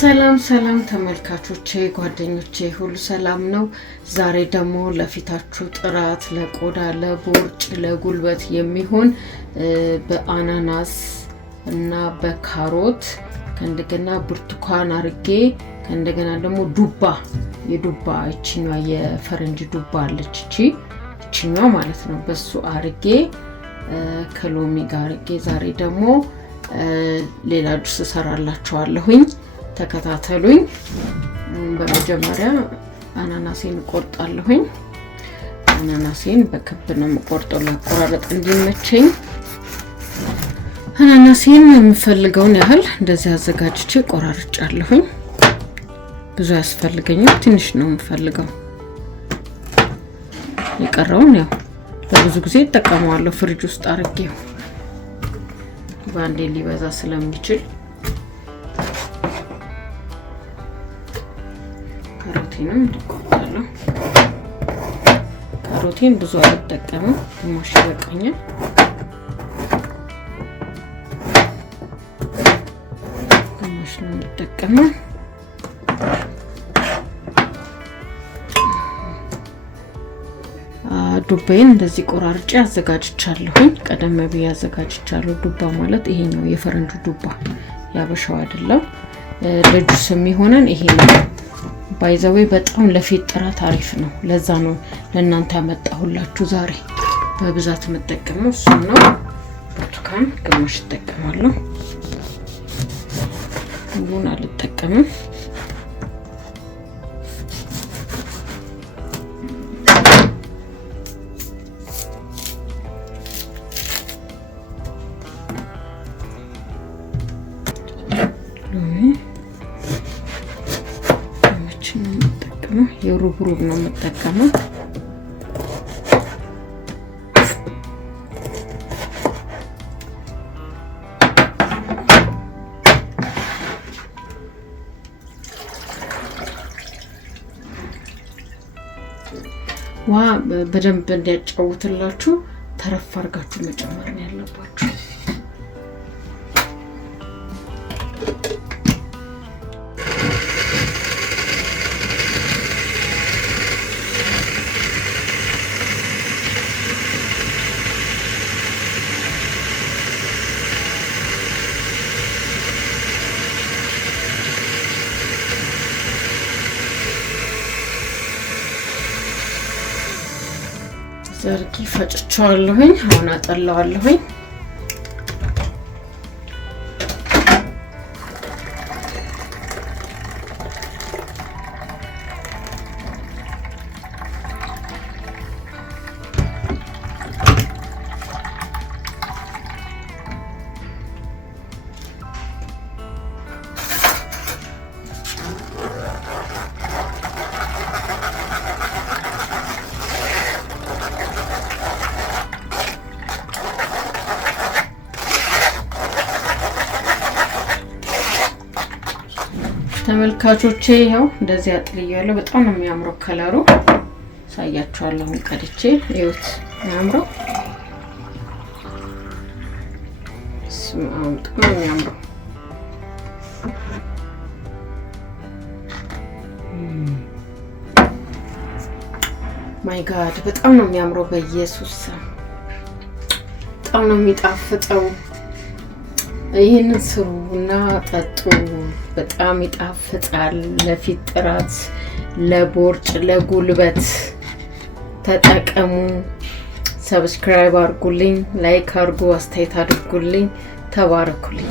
ሰላም ሰላም ተመልካቾቼ ጓደኞቼ ሁሉ ሰላም ነው። ዛሬ ደግሞ ለፊታችሁ ጥራት ለቆዳ ለቦርጭ ለጉልበት የሚሆን በአናናስ እና በካሮት ከእንደገና ብርቱካን አርጌ ከእንደገና ደግሞ ዱባ የዱባ እቺኛው የፈረንጅ ዱባ አለች እቺኛው ማለት ነው በሱ አርጌ ከሎሚ ጋር አርጌ ዛሬ ደግሞ ሌላ ጁስ ሰራላችኋለሁኝ። ተከታተሉኝ። በመጀመሪያ አናናሴን ቆርጣለሁኝ። አናናሴን በክብ ነው የምቆርጠው ለአቆራረጥ እንዲመቸኝ። አናናሴን የምፈልገውን ያህል እንደዚህ አዘጋጅቼ ቆራርጫለሁኝ። ብዙ ያስፈልገኛል፣ ትንሽ ነው የምፈልገው። የቀረውን ያው ለብዙ ጊዜ እጠቀመዋለሁ ፍሪጅ ውስጥ አርጌው ባንዴ ሊበዛ ስለሚችል። ካሮቴንም እቆርጣለሁ። ካሮቴን ብዙ አልጠቀምም፣ ግማሽ ይበቃኛል። ግማሽ ነው የምጠቀመው። ዱባዬን እንደዚህ ቆራርጬ አዘጋጅቻለሁኝ። ቀደም ብዬ አዘጋጅቻለሁ። ዱባ ማለት ይሄኛው የፈረንጁ ዱባ ያበሻው አይደለም። ለጁስ የሚሆነን ይሄ ነው። ባይዘዌ በጣም ለፊት ጥራት አሪፍ ነው። ለዛ ነው ለእናንተ ያመጣሁላችሁ ዛሬ። በብዛት የምጠቀመው እሱ ነው። ብርቱካን ግማሽ እጠቀማለሁ፣ ሙሉን አልጠቀምም። የሩብ ነው የምጠቀመው። ዋ በደንብ እንዲያጫውትላችሁ ተረፍ አድርጋችሁ መጨመር ነው ያለባችሁ። ዘርጊ ፈጭቻለሁኝ። አሁን አጠላዋለሁኝ። ተመልካቾቼ ይሄው እንደዚህ አጥልያለሁ። በጣም ነው የሚያምረው ከለሩ። ሳያችኋለሁ ቀድቼ እዩት። የሚያምረው ስማም በጣም ነው የሚያምረው። ማይ ጋድ በጣም ነው የሚያምረው። በኢየሱስ በጣም ነው የሚጣፍጠው። ይሄንን ስሩና ጠጡ። በጣም ይጣፍጣል። ለፊት ጥራት፣ ለቦርጭ፣ ለጉልበት ተጠቀሙ። ሰብስክራይብ አድርጉልኝ፣ ላይክ አድርጉ፣ አስተያየት አድርጉልኝ። ተባረኩልኝ።